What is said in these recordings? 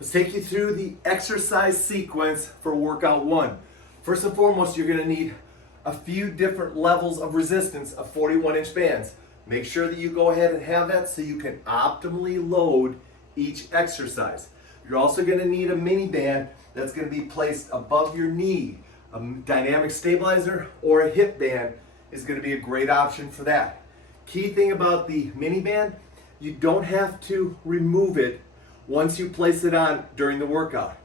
Let's take you through the exercise sequence for workout one. First and foremost, you're going to need a few different levels of resistance of 41-inch bands. Make sure that you go ahead and have that so you can optimally load each exercise. You're also going to need a mini band that's going to be placed above your knee. A dynamic stabilizer or a hip band is going to be a great option for that. Key thing about the mini band, you don't have to remove it once you place it on during the workout.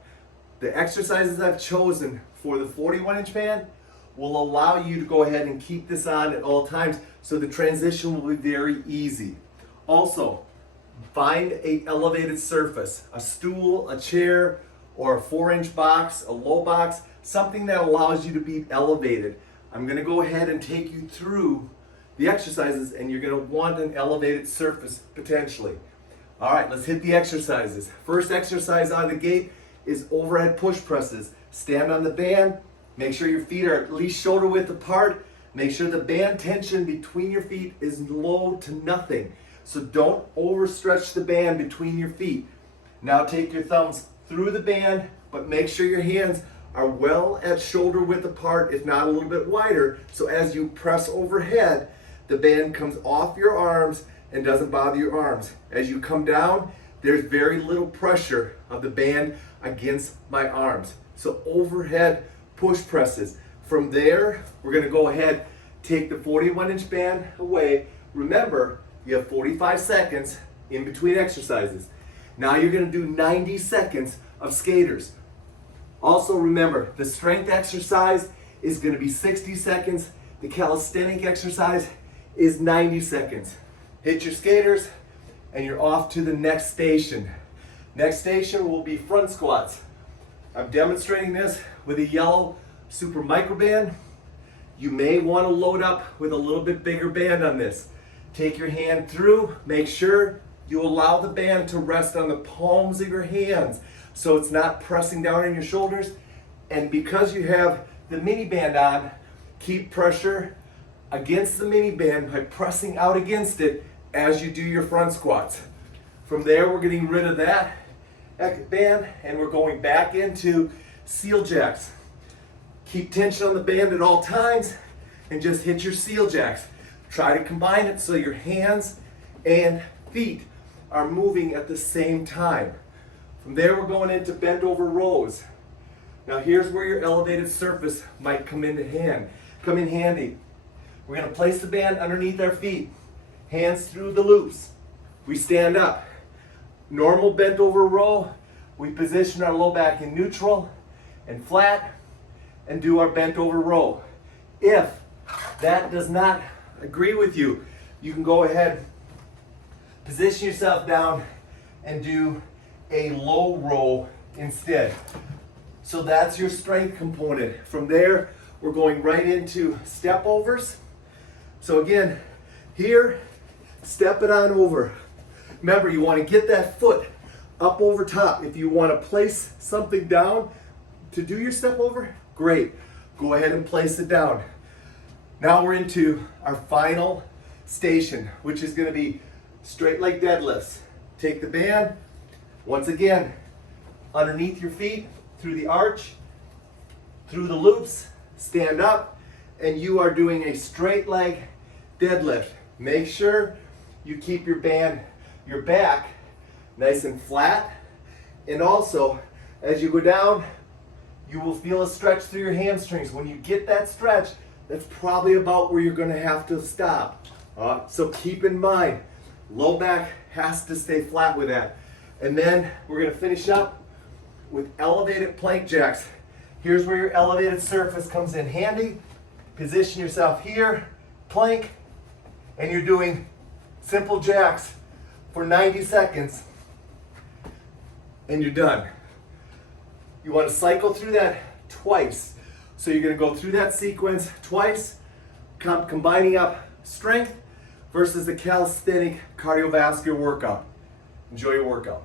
The exercises I've chosen for the 41-inch band will allow you to go ahead and keep this on at all times, so the transition will be very easy. Also, find an elevated surface, a stool, a chair, or a 4-inch box, a low box, something that allows you to be elevated. I'm going to go ahead and take you through the exercises, and you're going to want an elevated surface potentially. All right, let's hit the exercises. First exercise out of the gate is overhead push presses. Stand on the band, make sure your feet are at least shoulder width apart. Make sure the band tension between your feet is low to nothing. So don't overstretch the band between your feet. Now take your thumbs through the band, but make sure your hands are well at shoulder width apart, if not a little bit wider. So as you press overhead, the band comes off your arms and doesn't bother your arms. As you come down, there's very little pressure of the band against my arms. So overhead push presses. From there, we're going to go ahead, take the 41-inch band away. Remember, you have 45 seconds in between exercises. Now you're going to do 90 seconds of skaters. Also remember, the strength exercise is going to be 60 seconds. The calisthenic exercise is 90 seconds. Hit your skaters and you're off to the next station. Next station will be front squats. I'm demonstrating this with a yellow super micro band. You may want to load up with a little bit bigger band on this. Take your hand through, make sure you allow the band to rest on the palms of your hands so it's not pressing down on your shoulders. And because you have the mini band on, keep pressure against the mini band by pressing out against it as you do your front squats. From there, we're getting rid of that band and we're going back into seal jacks. Keep tension on the band at all times and just hit your seal jacks. Try to combine it so your hands and feet are moving at the same time. From there, we're going into bent over rows. Now here's where your elevated surface might come in handy. We're going to place the band underneath our feet, hands through the loops. We stand up. Normal bent over row, we position our low back in neutral and flat and do our bent over row. If that does not agree with you, you can go ahead, position yourself down and do a low row instead. So that's your strength component. From there, we're going right into step overs. So again, here, step it on over. Remember, you want to get that foot up over top. If you want to place something down to do your step over, great. Go ahead and place it down. Now we're into our final station, which is going to be straight leg deadlifts. Take the band, once again, underneath your feet, through the arch, through the loops, stand up, and you are doing a straight leg deadlift. Make sure you keep your back nice and flat, and also as you go down, you will feel a stretch through your hamstrings. When you get that stretch, that's probably about where you're going to have to stop. So keep in mind, low back has to stay flat with that. And then we're going to finish up with elevated plank jacks. Here's where your elevated surface comes in handy. Position yourself here, plank, and you're doing simple jacks for 90 seconds, and you're done. You want to cycle through that twice. So you're going to go through that sequence twice, combining up strength versus the calisthenic cardiovascular workout. Enjoy your workout.